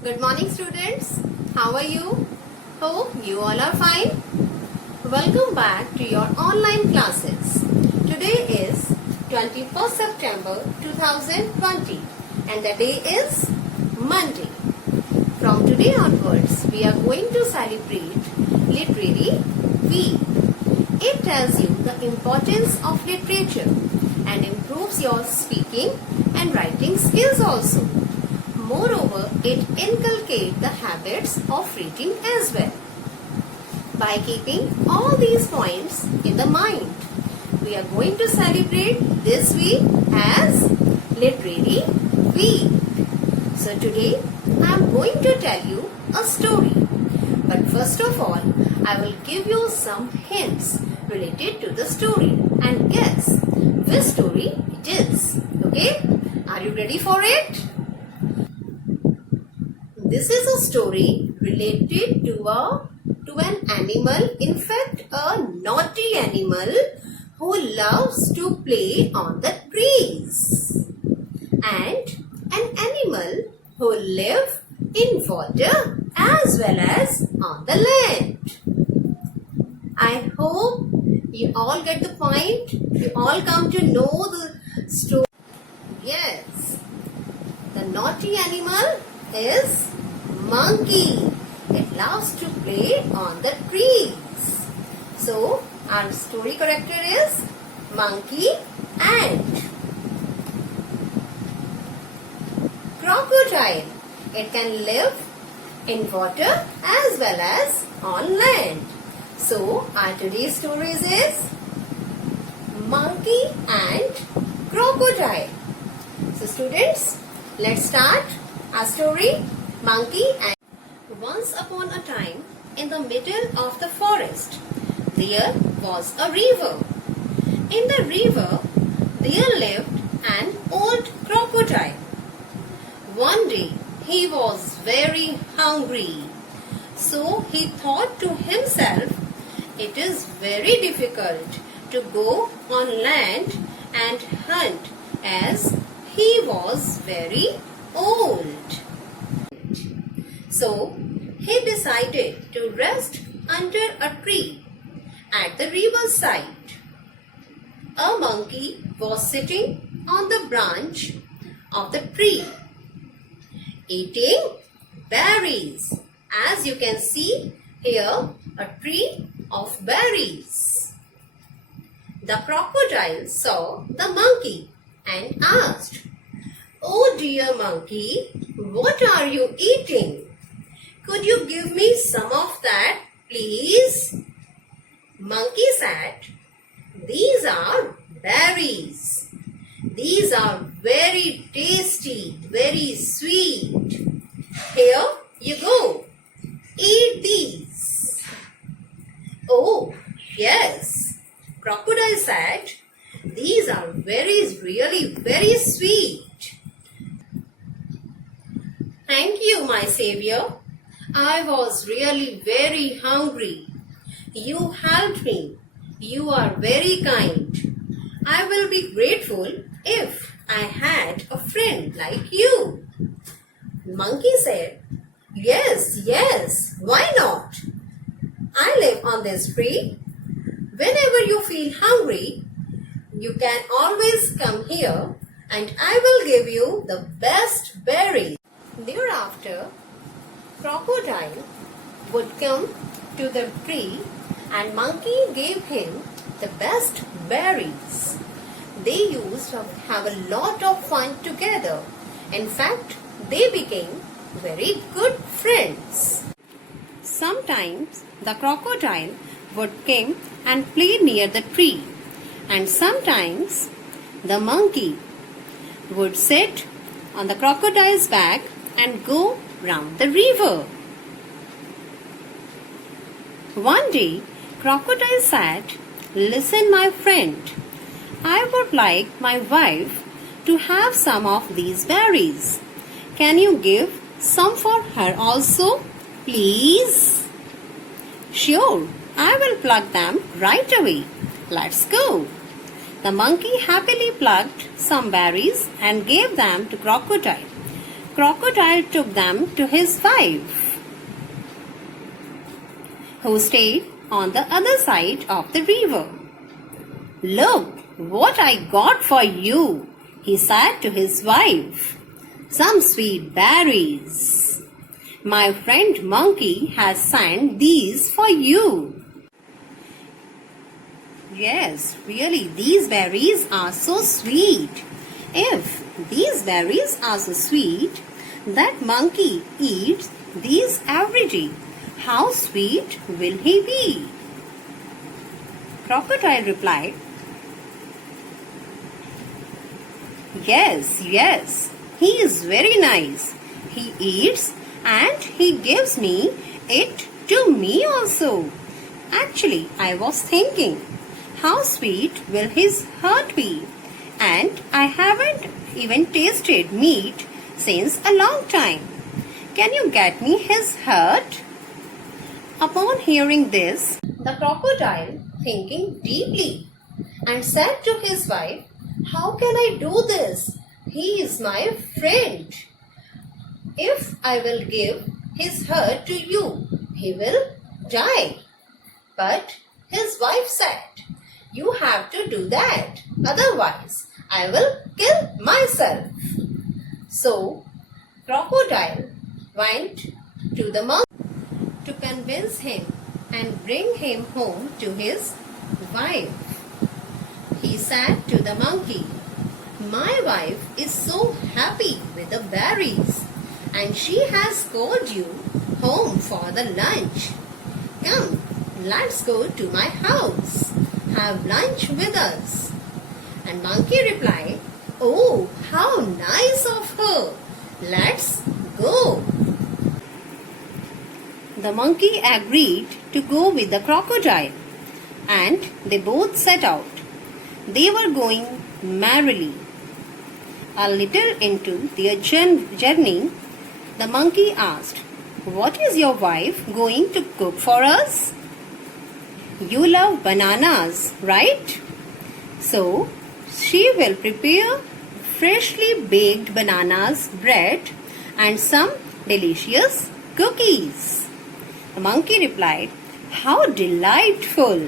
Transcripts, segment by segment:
Good morning students. How are you? Hope you all are fine. Welcome back to your online classes. Today is 21st September 2020 and the day is Monday. From today onwards, we are going to celebrate Literary Week. It tells you the importance of literature and improves your speaking and writing skills also. Moreover, it inculcates the habits of reading as well. By keeping all these points in the mind, we are going to celebrate this week as Literary Week. So today, I am going to tell you a story. But first of all, I will give you some hints related to the story and guess which story it is. Okay? Are you ready for it? This is a story related to an animal, in fact a naughty animal who loves to play on the trees, and an animal who lives in water as well as on the land. I hope you all get the point. You all come to know the story. Yes, the naughty animal is monkey. It loves to play on the trees. So, our story character is monkey and crocodile. It can live in water as well as on land. So, our today's story is monkey and crocodile. So, students, let's start our story. Monkey and once upon a time, in the middle of the forest, there was a river. In the river, there lived an old crocodile. One day, he was very hungry. So he thought to himself, it is very difficult to go on land and hunt as he was very old. So, he decided to rest under a tree at the riverside. A monkey was sitting on the branch of the tree, eating berries. As you can see here, a tree of berries. The crocodile saw the monkey and asked, "Oh dear monkey, what are you eating? Could you give me some of that, please?" Monkey said, "These are berries. These are very tasty, very sweet. Here you go. Eat these." "Oh, yes," Crocodile said. "These are really very sweet. Thank you, my savior. I was really very hungry. You helped me. You are very kind. I will be grateful if I had a friend like you." Monkey said, Yes, why not? I live on this tree. Whenever you feel hungry, you can always come here and I will give you the best berries." Thereafter, Crocodile would come to the tree and monkey gave him the best berries. They used to have a lot of fun together. In fact, they became very good friends. Sometimes the crocodile would come and play near the tree, and sometimes the monkey would sit on the crocodile's back and go round the river. One day, Crocodile said, "Listen, my friend, I would like my wife to have some of these berries. Can you give some for her also, please?" "Sure, I will pluck them right away. Let's go." The monkey happily plucked some berries and gave them to Crocodile. Crocodile took them to his wife, who stayed on the other side of the river. "Look what I got for you," he said to his wife. "Some sweet berries. My friend Monkey has sent these for you." Yes, really, these berries are so sweet. If these berries are so sweet that monkey eats these every day, how sweet will he be? Crocodile replied, Yes, he is very nice. He eats and he gives me it to me also. Actually, I was thinking, how sweet will his heart be? And I haven't even tasted meat since a long time. Can you get me his heart? Upon hearing this, the crocodile, thinking deeply, and said to his wife, "How can I do this? He is my friend. If I will give his heart to you, he will die." But his wife said, "You have to do that, otherwise I will kill myself." So, Crocodile went to the monkey to convince him and bring him home to his wife. He said to the monkey, "My wife is so happy with the berries, and she has called you home for the lunch. Come, let's go to my house. Have lunch with us." And monkey replied, "Oh, how nice of her. Let's go." The monkey agreed to go with the crocodile, and they both set out. They were going merrily. A little into their journey, the monkey asked, "What is your wife going to cook for us? You love bananas, right? So, she will prepare freshly baked bananas bread and some delicious cookies." The monkey replied, "How delightful!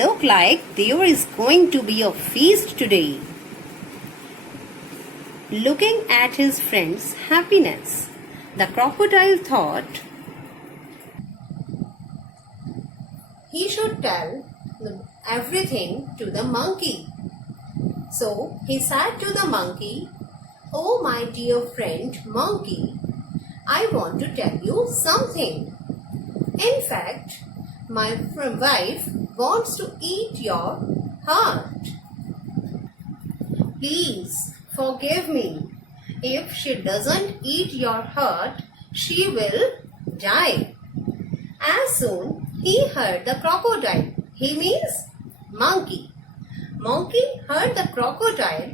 Look like there is going to be a feast today." Looking at his friend's happiness, the crocodile thought he should tell everything to the monkey. So he said to the monkey, "Oh, my dear friend monkey, I want to tell you something. In fact, my wife wants to eat your heart. Please forgive me. If she doesn't eat your heart, she will die." As soon he heard the crocodile, he means monkey. Monkey heard the crocodile,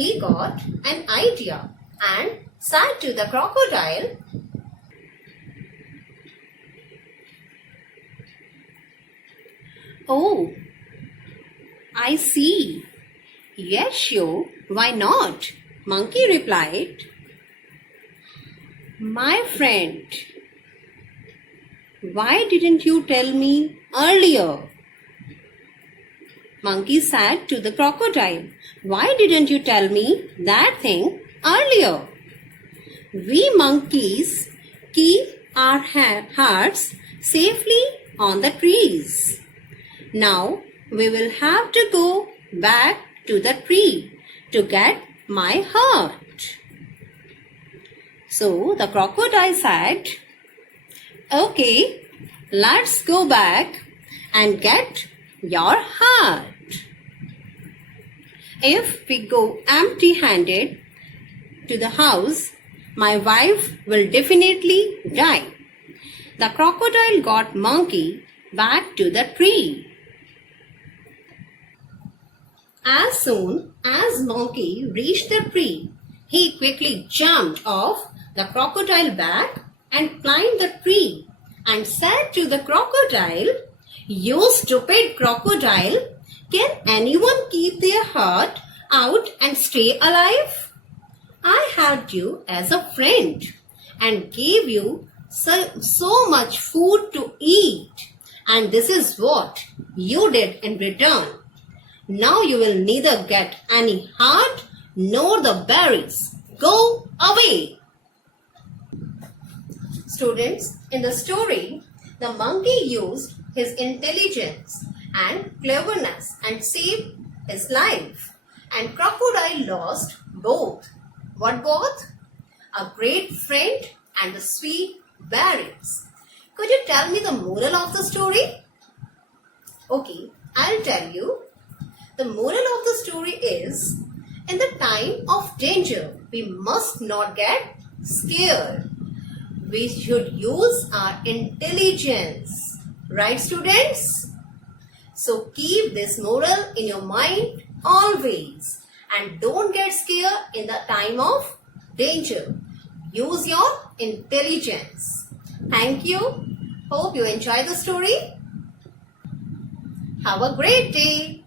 he got an idea and said to the crocodile, "Oh, I see. Yes, sure, why not?" Monkey replied, "My friend, why didn't you tell me earlier?" Monkey said to the crocodile, "Why didn't you tell me that thing earlier? We monkeys keep our hearts safely on the trees. Now we will have to go back to the tree to get my heart." So the crocodile said, "Okay, let's go back and get your heart. If we go empty-handed to the house, my wife will definitely die." The crocodile got monkey back to the tree. As soon as monkey reached the tree, he quickly jumped off the crocodile back and climbed the tree and said to the crocodile, "You stupid crocodile, can anyone keep their heart out and stay alive? I had you as a friend and gave you so much food to eat. And this is what you did in return. Now you will neither get any heart nor the berries. Go away. Students, in the story, the monkey used his intelligence and cleverness and saved his life. And Crocodile lost both. What both? A great friend and the sweet berries. Could you tell me the moral of the story? Okay, I'll tell you. The moral of the story is, in the time of danger, we must not get scared. We should use our intelligence. Right, students? So keep this moral in your mind always. And don't get scared in the time of danger. Use your intelligence. Thank you. Hope you enjoy the story. Have a great day.